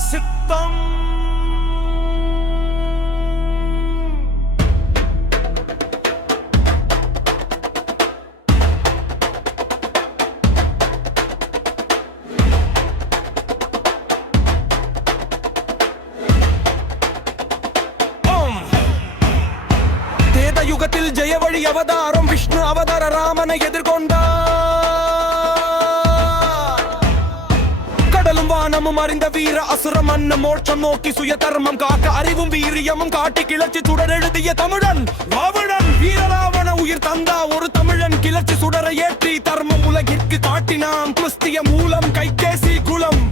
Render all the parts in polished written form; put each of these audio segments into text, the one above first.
சித்தம் யுகத்தில் ஜெயவழி அவதாரம் விஷ்ணு அவதார ராமனை எதிர்கொண்டார். கடலும் வானமும் அறிந்த வீர அசுர மன்ன மோட்சம் நோக்கி சுய தர்மம் காக்க அறிவும் வீரியமும் காட்டி கிளர்ச்சி சுடர் எழுதிய தமிழன் ராவணன். வீரராவண உயிர் தந்தா ஒரு தமிழன் கிளர்ச்சி சுடரை ஏற்றி தர்மம் உலகிற்கு காட்டினான். கிறிஸ்திய மூலம் கைகேசி குலம்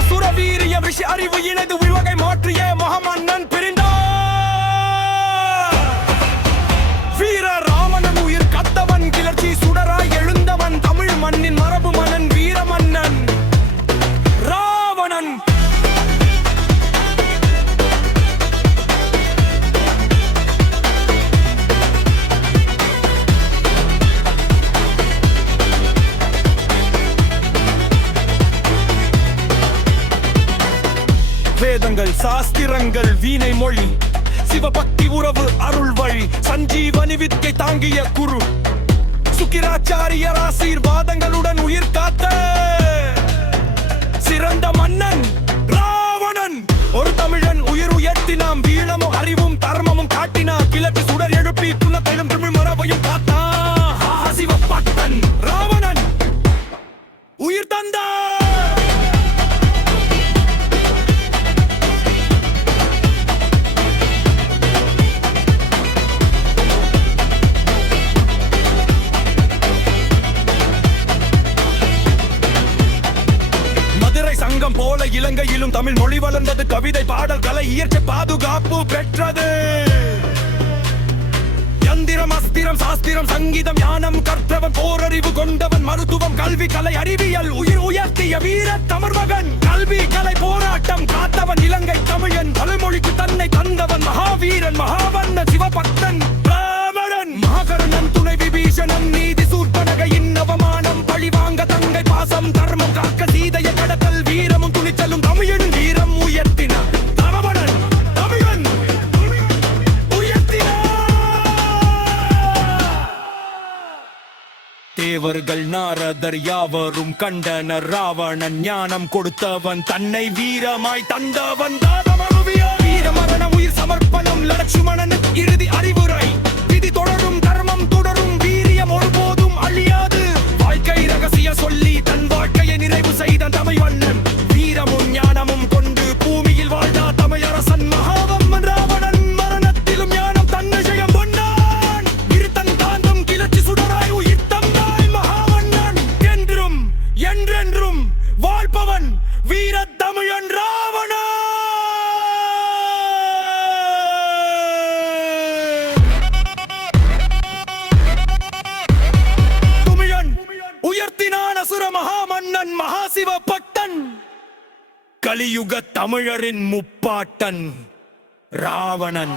அசுர வீரிய விஷ அறிவு இணைந்து உலகை மாற்றிய மகாமன்னன் பிரிந்தார். கிளர்ச்சி சுடராய் எழுந்தவன் தமிழ் மண்ணின் மரபு மன்னன் வீரமன்னன் ராவணன். வேதங்கள் சாஸ்திரங்கள் வீணை மொழி சிவபக்தி உறவு அருள் வழி சஞ்சீவனி வித்தை தாங்கிய குரு சுக்கிராச்சாரியர் ஆசீர்வாதங்களுடன் உயிர் காத்த சிறந்த மன்னன் ராவணன். ஒரு தமிழன் உயிர் உயர்த்தி நாம் வீரமும் அறிவும் தர்மமும் காட்டினா. கிளர்ச்சி சுடர் எழுப்பி துணத்தையும் தமிழ் மரபையும் காத்தா. சிவபக்தன் ராவணன் உயிர் தந்தார். போல இலங்கையிலும் தமிழ் மொழி வளர்ந்தது. கவிதை பாடல் கலை இயற்கை பாதுகாப்பு பெற்றது. யந்திரம் அஸ்திரம் சாஸ்திரம் சங்கீதம் ஞானம் கற்றவன் போரறிவு கொண்டவன் மருத்துவம் கல்வி கலை அறிவியல் உயிர் உயர்த்திய வீர தமிழ்மகன். கல்வி கலை போராட்டம் காத்தவன் இலங்கை தமிழன். தமிழ்மொழிக்கு தன்னை தந்தவன் மகாவீரன் மகாவண்ண சிவபக்தன் ராவணன். மகாகர்ணன் துணை விபீஷணன் நீதி சூர்பனகையின் அவமானம் பழிவாங்க தங்கை பாசம் தர்மம் காக்க சீதைய கடத்தல் வீரமும் துணிச்சலும் தமிழன் வீரம் உயர்த்தினார். ராவணன் தமிழன் தேவர்கள் நாரதர் யாவரும் கண்டனர். ராவணன் ஞானம் கொடுத்தவன் தன்னை வீரமாய் தந்தவன். வீரமரண உயிர் சமர்ப்பணம் லட்சுமணன் இறுதி அறிவுரை. விதி தொடரும் தர்மம் தொடரும் வீரியம் ஒருபோதும் அழியாது. வாழ்க்கை ரகசிய சொல்லி தன் வாழ்க்கையை நிறைவு செய்த தமிழ்வண்ணன். வீரமும் ஞானமும் கொண்டு பூமியில் வாழ்ந்தா தமிழரசன் மகாவம்மன் ராவணன். மரணத்திலும் ஞானம் தன்னை ஜெயம் கொண்டான். இருத்தன் தாண்டும் கிளர்ச்சி சுடராய் உயிர் தந்தாய் மகாவண்ணன். என்றும் என்றென்றும் வாழ்பவன் வீர தமிழன் ராவணன். உயர்த்தினான் அசுர மகாமன்னன் மகாசிவபக்தன். கலியுக தமிழரின் முப்பாட்டன் ராவணன்.